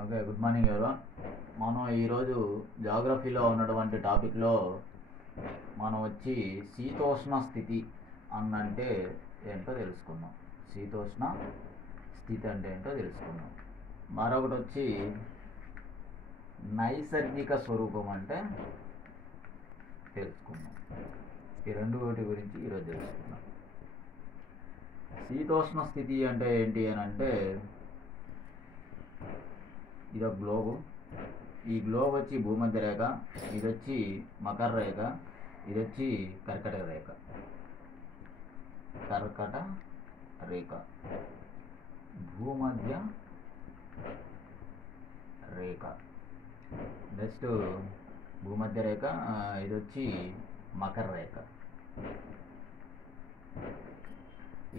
Okay, good morning everyone. మనం ఈరోజు జాగ్రఫీలో ఉన్నటువంటి టాపిక్లో మనం వచ్చి శీతోష్ణ స్థితి అన్నంటే ఏంటో తెలుసుకుందాం. శీతోష్ణ స్థితి అంటే ఏంటో తెలుసుకుందాం. మరొకటి వచ్చి నైసర్గిక స్వరూపం అంటే తెలుసుకుందాం. ఈ రెండు వాటి గురించి ఈరోజు తెలుసుకుందాం. శీతోష్ణ స్థితి అంటే ఏంటి అని అంటే, ఇది ఒక గ్లోబు. ఈ గ్లోబ్ వచ్చి భూమధ్య రేఖ, ఇది వచ్చి మకర రేఖ, ఇది వచ్చి కర్కట రేఖ. కర్కట రేఖ, భూమధ్య రేఖ. నెక్స్ట్ భూమధ్య రేఖ, ఇది వచ్చి మకర రేఖ,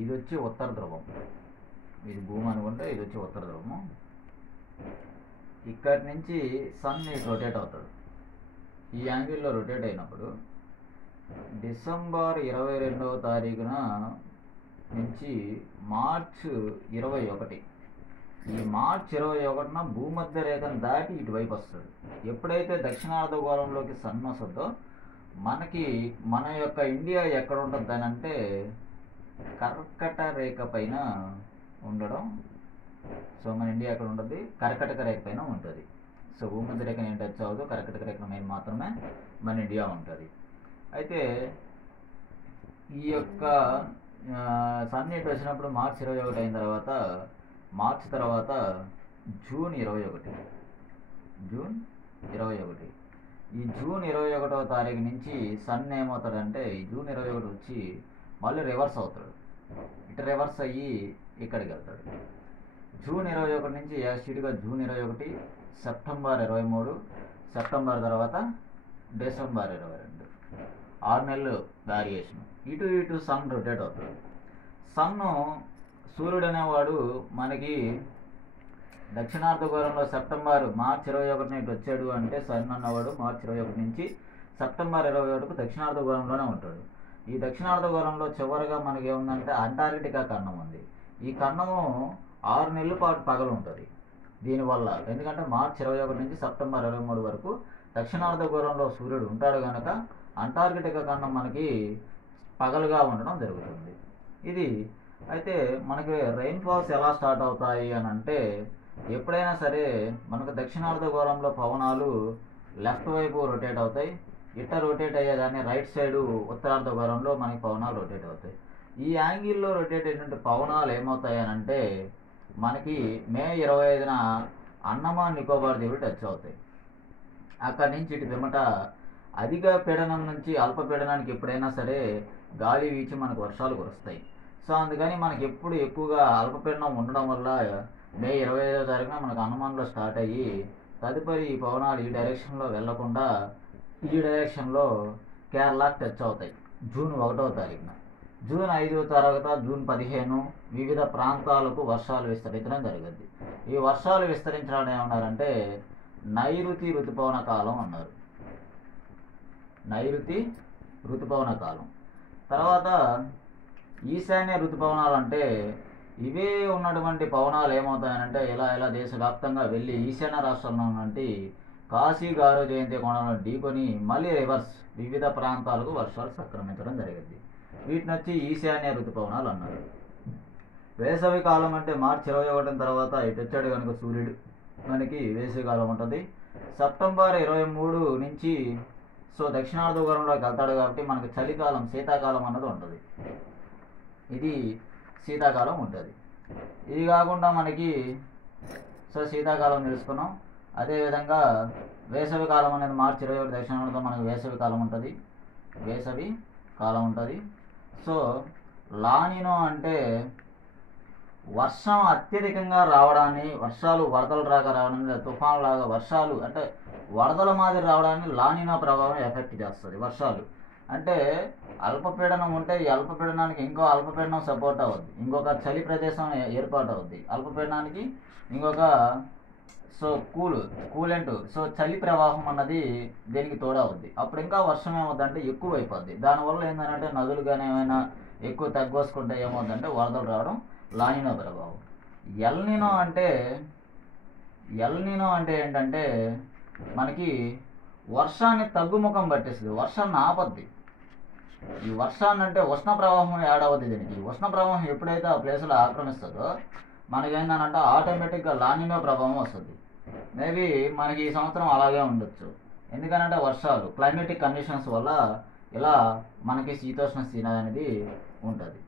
ఇది వచ్చి ఉత్తర ధ్రువం. ఇది భూమి అనుకుంటే ఇది వచ్చి ఉత్తర ధ్రువము. ఇక్కడి నుంచి సన్ రొటేట్ అవుతాడు. ఈ యాంగిల్లో రొటేట్ అయినప్పుడు డిసెంబర్ 22వ తారీఖున నుంచి మార్చ్ 21, ఈ మార్చ్ 21న భూమధ్య రేఖను దాటి ఇటువైపు వస్తాడు. ఎప్పుడైతే దక్షిణార్ధగోళంలోకి సన్ వస్తుందో మనకి మన యొక్క ఇండియా ఎక్కడ ఉంటుంది అని అంటే కర్కట రేఖ పైన ఉండడం. సో మన ఇండియా ఎక్కడ ఉంటుంది? కర్కటక రేఖ పైన ఉంటుంది. సో భూమధ్య రేఖను ఏం టచ్ అవ్వదు, కర్కటక రేఖ మీద మాత్రమే మన ఇండియా ఉంటుంది. అయితే ఈ యొక్క సన్ ఇటు వచ్చినప్పుడు మార్చ్ 21 అయిన తర్వాత, మార్చ్ తర్వాత జూన్ 21, ఈ జూన్ 21వ తారీఖు నుంచి సన్ ఏమవుతాడంటే, ఈ జూన్ 21 వచ్చి మళ్ళీ రివర్స్ అవుతాడు. ఇటు రివర్స్ అయ్యి ఇక్కడికి వెళ్తాడు. జూన్ 21 నుంచి యాసిడ్గా జూన్ 21, సెప్టెంబర్ 23, సెప్టెంబర్ తర్వాత డిసెంబర్ 22, 6 నెలలు వేరియేషన్. ఇటు సన్ రొటేట్ అవుతాడు. సన్ను సూర్యుడు అనేవాడు మనకి దక్షిణార్ధగోళంలో మార్చ్ 21 ఇటు వచ్చాడు అంటే సన్ అన్నవాడు మార్చ్ 21 నుంచి సెప్టెంబర్ 21 దక్షిణార్ధగోళంలోనే ఉంటాడు. ఈ దక్షిణార్ధగోళంలో చివరిగా మనకి ఏముందంటే అంటార్కిటికా ఖండం ఉంది. ఈ ఖండము 6 నెలల పాటు పగలు ఉంటుంది దీనివల్ల. ఎందుకంటే మార్చ్ 21 నుంచి సెప్టెంబర్ 23 వరకు దక్షిణార్ధగోళంలో సూర్యుడు ఉంటాడు కనుక అంటార్కిటికా ఖండం మనకి పగలుగా ఉండడం జరుగుతుంది. ఇది అయితే మనకి రెయిన్ఫాల్స్ ఎలా స్టార్ట్ అవుతాయి అని అంటే, ఎప్పుడైనా సరే మనకు దక్షిణార్ధగోళంలో పవనాలు లెఫ్ట్ వైపు రొటేట్ అవుతాయి. ఇట్ట రొటేట్ అయ్యేదాన్ని రైట్ సైడు ఉత్తరార్ధగోళంలో మనకి పవనాలు రొటేట్ అవుతాయి. ఈ యాంగిల్లో రొటేట్ అయినటువంటి పవనాలు ఏమవుతాయి అని అంటే మనకి మే 25న అండమాన్ నికోబార్ దీవులు టచ్ అవుతాయి. అక్కడి నుంచి ఇటు పిమ్మట అధిక పీడనం నుంచి అల్పపీడనానికి ఎప్పుడైనా సరే గాలి వీచి మనకు వర్షాలు కురుస్తాయి. సో అందుకని మనకి ఎప్పుడు ఎక్కువగా అల్పపీడనం ఉండడం వల్ల మే 25వ తారీఖున మనకు అండమాన్లో స్టార్ట్ అయ్యి తదుపరి ఈ పవనాలు ఈ డైరెక్షన్లో వెళ్లకుండా ఈ డైరెక్షన్లో కేరళకు టచ్ అవుతాయి జూన్ 1వ తారీఖున. జూన్ 5వ తారీఖు, జూన్ 15 వివిధ ప్రాంతాలకు వర్షాలు విస్తరించడం జరిగింది. ఈ వర్షాలు విస్తరించడం ఏమన్నారంటే నైరుతి ఋతుపవన కాలం అన్నారు. నైరుతి ఋతుపవన కాలం. తర్వాత ఈశాన్య ఋతుపవనాలు అంటే ఇవే ఉన్నటువంటి పవనాలు ఏమవుతాయనంటే ఇలా దేశవ్యాప్తంగా వెళ్ళి ఈశాన్య రాష్ట్రంలో ఉన్నటువంటి కాశీ గారో జయంతి కోణంలో ఢీకొని మళ్ళీ రివర్స్ వివిధ ప్రాంతాలకు వర్షాలు సంక్రమించడం జరిగింది. వీటిని వచ్చి ఈశాన్య ఋతుపవనాలు అన్నారు. వేసవి కాలం అంటే మార్చి 21 తర్వాత ఇటు వచ్చాడు కనుక సూర్యుడు మనకి వేసవి కాలం ఉంటుంది. సెప్టెంబర్ 23 నుంచి సో దక్షిణార్ధగోళంలోకి వెళ్తాడు కాబట్టి మనకి చలికాలం, శీతాకాలం అన్నది ఉంటుంది. ఇది శీతాకాలం ఉంటుంది. ఇది కాకుండా మనకి సో శీతాకాలం తెలుసుకున్నాం. అదేవిధంగా వేసవి కాలం అనేది మార్చి 21 దక్షిణార్ధంలో మనకి వేసవి కాలం ఉంటుంది. సో లానినో అంటే వర్షం అత్యధికంగా రావడాన్ని, వర్షాలు వరదలు రావడాన్ని, తుఫాను లాగా వర్షాలు అంటే వరదల మాదిరి రావడాన్ని లానినో ప్రభావం ఎఫెక్ట్ చేస్తుంది. వర్షాలు అంటే అల్పపీడనం ఉంటే ఈ అల్పపీడనానికి ఇంకో అల్పపీడనం సపోర్ట్ అవుద్ది, ఇంకొక చలి ప్రదేశం ఏర్పాటు అవుద్ది. అల్పపీడనానికి ఇంకొక సో కూలెంట్ సో చలి ప్రవాహం అన్నది దేనికి తోడవుద్ది. అప్పుడు ఇంకా వర్షం ఏమవుద్దంటే ఎక్కువ అయిపోద్ది. దానివల్ల ఏంటంటే నదులు కానీ ఏమైనా ఎక్కువ తగ్గోసుకుంటే ఏమవుద్దంటే వరదలు రావడం లానినో ప్రభావం. ఎల్నినో అంటే ఎల్నినో అంటే ఏంటంటే మనకి వర్షాన్ని తగ్గుముఖం పట్టేస్తుంది, వర్షాన్ని ఆపద్ది. ఈ వర్షాన్ని అంటే ఉష్ణ ప్రవాహం యాడ్ అవుద్ది దీనికి. ఉష్ణ ప్రవాహం ఎప్పుడైతే ఆ ప్లేస్లో ఆక్రమిస్తుందో మనకేంటంటే ఆటోమేటిక్గా లానినో ప్రభావం వస్తుంది. మేబీ మనకి ఈ సంవత్సరం అలాగే ఉండొచ్చు. ఎందుకనంటే వర్షాలు క్లైమేటిక్ కండిషన్స్ వల్ల ఇలా మనకి శీతోష్ణ స్థితి అనేది ఉంటుంది.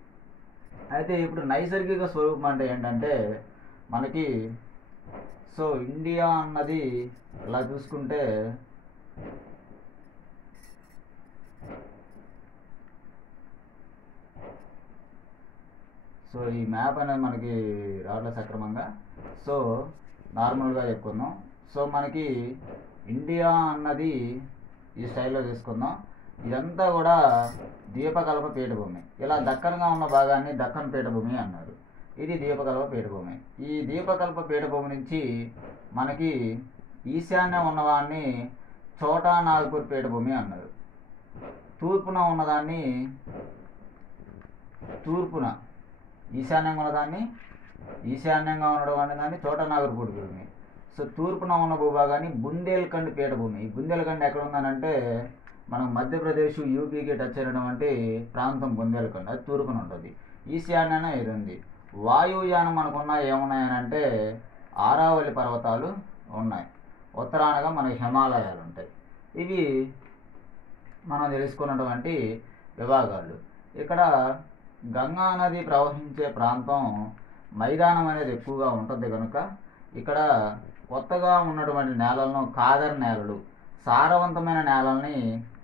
అయితే ఇప్పుడు నైసర్గిక స్వరూపం అంటే ఏంటంటే మనకి సో ఇండియా అన్నది ఇలా చూసుకుంటే సో ఈ మ్యాప్ అనేది మనకి రావట్లేదు సక్రమంగా. సో నార్మల్గా చెప్పుకుందాం. సో మనకి ఇండియా అన్నది ఈ స్టైల్లో తీసుకుందాం. ఇదంతా కూడా ద్వీపకల్ప పీఠభూమి. ఇలా దక్కన్గా ఉన్న భాగాన్ని దక్కన్ పీఠభూమి అన్నారు. ఇది ద్వీపకల్ప పీఠభూమి. ఈ ద్వీపకల్ప పీఠభూమి నుంచి మనకి ఈశాన్యం ఉన్నదాన్ని చోటా నాగపూర్ పీఠభూమి అన్నారు. తూర్పున ఉన్నదాన్ని ఈశాన్యంగా ఉండడం దాన్ని చోటా నాగపూర్ పీఠభూమి. సో తూర్పున ఉన్న భూభాగాన్ని బుందేల్ఖండ్ పీఠభూమి. ఈ బుందేల్ఖండ్ ఎక్కడ ఉందనంటే మనం మధ్యప్రదేశ్ యూపీకి టచ్ అయినటువంటి ప్రాంతం బుందేల్ఖండ్, అది తూర్పున ఉంటుంది. ఈశాన్యాన ఇది ఉంది. వాయుయానం మనకున్న ఏమున్నాయనంటే ఆరావళి పర్వతాలు ఉన్నాయి. ఉత్తరానగా మనకి హిమాలయాలు ఉంటాయి. ఇవి మనం తెలుసుకున్నటువంటి విభాగాలు. ఇక్కడ గంగా నది ప్రవహించే ప్రాంతం మైదానం అనేది ఎక్కువగా ఉంటుంది కనుక ఇక్కడ కొత్తగా ఉన్నటువంటి నేలలను కాదర్ నేలలు, సారవంతమైన నేలల్ని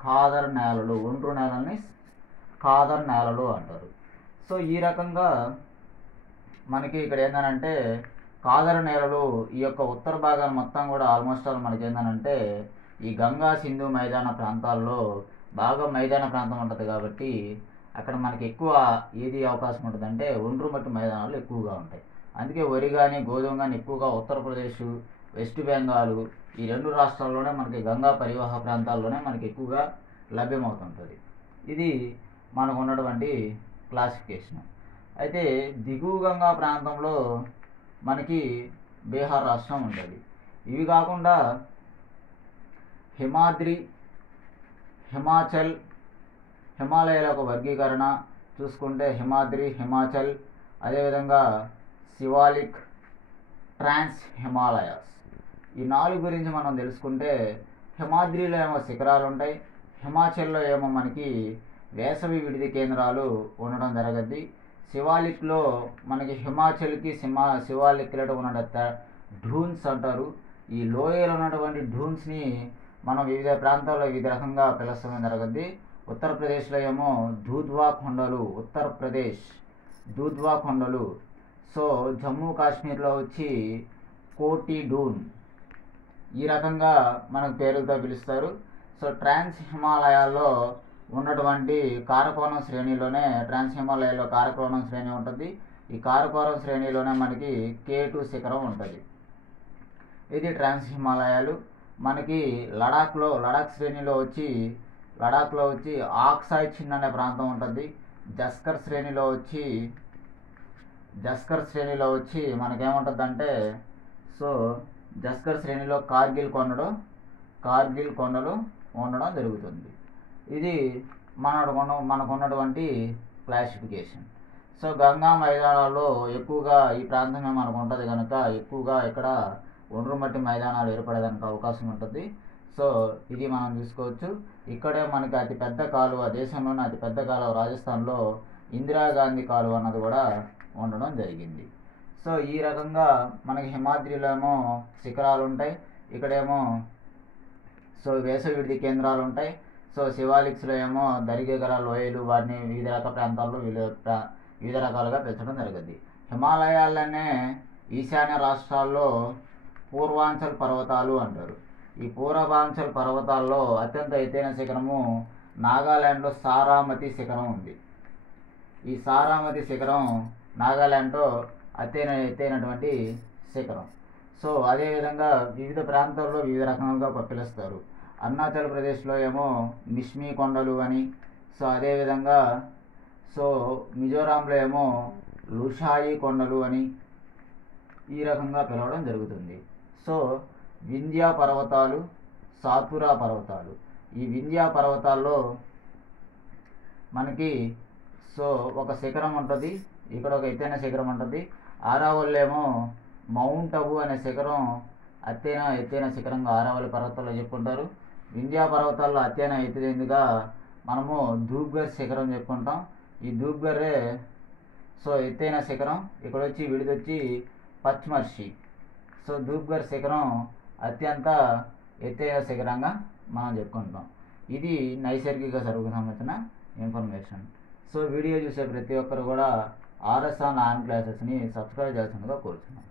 కాదర్ నేలలు, ఒండ్రు నేలల్ని కాదర్ నేలలు అంటారు. సో ఈ రకంగా మనకి ఇక్కడ ఏంటంటే కాదర్ నేలలు ఈ యొక్క ఉత్తర భాగాన్ని మొత్తం కూడా ఆల్మోస్ట్ ఆల్ మనకి ఏంటంటే ఈ గంగా సింధు మైదాన ప్రాంతాల్లో బాగా మైదాన ప్రాంతం ఉంటుంది కాబట్టి అక్కడ మనకి ఎక్కువ ఏది అవకాశం ఉంటుందంటే ఒండ్రు మట్టి మైదానాలు ఎక్కువగా ఉంటాయి. అందుకే వరి కానీ గోధుమ కానీ ఎక్కువగా ఉత్తరప్రదేశ్, వెస్ట్ బెంగాల్ ఈ రెండు రాష్ట్రాల్లోనే మనకి గంగా పరివాహ ప్రాంతాల్లోనే మనకి ఎక్కువగా లభ్యమవుతుంటుంది. ఇది మనకు ఉన్నటువంటి క్లాసిఫికేషన్. అయితే దిగువ గంగా ప్రాంతంలో మనకి బీహార్ రాష్ట్రం ఉంటుంది. ఇవి కాకుండా హిమాద్రి, హిమాచల్, హిమాలయాల ఒక వర్గీకరణ చూసుకుంటే హిమాద్రి, హిమాచల్, అదేవిధంగా శివాలిక్, ట్రాన్స్ హిమాలయాస్. ఈ నాలుగు గురించి మనం తెలుసుకుంటే హిమాద్రిలో ఏమో శిఖరాలు ఉంటాయి, హిమాచల్లో ఏమో మనకి వేసవి విడిది కేంద్రాలు ఉండడం జరగద్ది. శివాలిక్లో మనకి హిమాచల్కి శివాలిక్లో ఉన్న ఢూన్స్ అంటారు. ఈ లోయలో ఉన్నటువంటి ఢూన్స్ని మనం వివిధ ప్రాంతాల్లో వివిధ రకంగా పిలుస్తామని జరగద్ది. ఉత్తరప్రదేశ్లో ఏమో దూధ్వా కొండలు, ఉత్తరప్రదేశ్ దూధ్వా కొండలు. సో జమ్మూ కాశ్మీర్లో వచ్చి కోటి డూన్, ఈ రకంగా మనకు పేర్లతో పిలుస్తారు. సో ట్రాన్స్ హిమాలయాల్లో ఉన్నటువంటి కారకోణం శ్రేణిలోనే ట్రాన్స్ హిమాలయాల్లో కారకోణం శ్రేణి ఉంటుంది. ఈ కారకోణం శ్రేణిలోనే మనకి K2 శిఖరం ఉంటుంది. ఇది ట్రాన్స్ హిమాలయాలు. మనకి లడాక్ శ్రేణిలో వచ్చి ఆక్సాయ్ చిన్ అనే ప్రాంతం ఉంటుంది. జస్కర్ శ్రేణిలో వచ్చి మనకేముంటుంది అంటే సో జస్కర్ శ్రేణిలో కార్గిల్ కొండలు ఉండడం జరుగుతుంది. ఇది మనకున్నటువంటి క్లాసిఫికేషన్. సో గంగా మైదానాల్లో ఎక్కువగా ఈ ప్రాంతమే మనకు ఉంటుంది కనుక ఎక్కువగా ఇక్కడ ఒండ్రు మట్టి మైదానాలు ఏర్పడేదానికి అవకాశం ఉంటుంది. సో ఇది మనం చూసుకోవచ్చు. ఇక్కడే మనకి అతిపెద్ద కాలువ, దేశంలోనే అతిపెద్ద కాలువ రాజస్థాన్లో ఇందిరాగాంధీ కాలువ అన్నది కూడా ఉండడం జరిగింది. సో ఈ రకంగా మనకి హిమాద్రిలో ఏమో శిఖరాలు ఉంటాయి, ఇక్కడేమో సో వేసవి విడిది కేంద్రాలు ఉంటాయి. సో శివాలిక్స్లో ఏమో దరిగేగల లోయలు, వాటిని వివిధ రకాల ప్రాంతాల్లో వివిధ రకాలుగా పెంచడం జరుగుతుంది. హిమాలయాలనే ఈశాన్య రాష్ట్రాల్లో పూర్వాంచల్ పర్వతాలు అంటారు. ఈ పూర్వాంచల్ పర్వతాల్లో అత్యంత ఎత్తైన శిఖరము నాగాలాండ్లో సారామతి శిఖరం ఉంది. ఈ సారామతి శిఖరం నాగాలాండ్లో ఎత్తైనటువంటి శిఖరం. సో అదేవిధంగా వివిధ ప్రాంతాల్లో వివిధ రకాలుగా పిలుస్తారు. అరుణాచల్ ప్రదేశ్లో ఏమో మిష్మి కొండలు అని, సో అదేవిధంగా సో మిజోరాంలో ఏమో లుషాయి కొండలు అని ఈ రకంగా పిలవడం జరుగుతుంది. సో వింధ్యా పర్వతాలు, సాత్పురా పర్వతాలు. ఈ వింధ్యా పర్వతాల్లో మనకి సో ఒక శిఖరం ఉంటుంది, ఇక్కడ ఒక ఎత్తైన శిఖరం ఉంటుంది. ఆరావల్లేమో మౌంట్ అబు అనే శిఖరం ఎత్తైన శిఖరంగా ఆరావల్లి పర్వతాల్లో చెప్పుకుంటారు. వింధ్యా పర్వతాల్లో అత్యైన ఎత్తైనదిగా మనము ధూప్ఘర్ శిఖరం చెప్పుకుంటాం. ఈ ధూప్ఘరే సో ఎత్తైన శిఖరం. ఇక్కడ వచ్చి విడిదొచ్చి పచ్మర్షి. సో ధూప్ఘర్ శిఖరం అత్యంత ఎత్తైన శిఖరంగా మనం చెప్పుకుంటాం. ఇది నైసర్గిక సర్వకు సంబంధించిన ఇన్ఫర్మేషన్. సో వీడియో చూసే ప్రతి ఒక్కరు కూడా RS ఆన్ క్లాసెస్ని సబ్స్క్రైబ్ చేయాల్సిందిగా కోరుతున్నాం.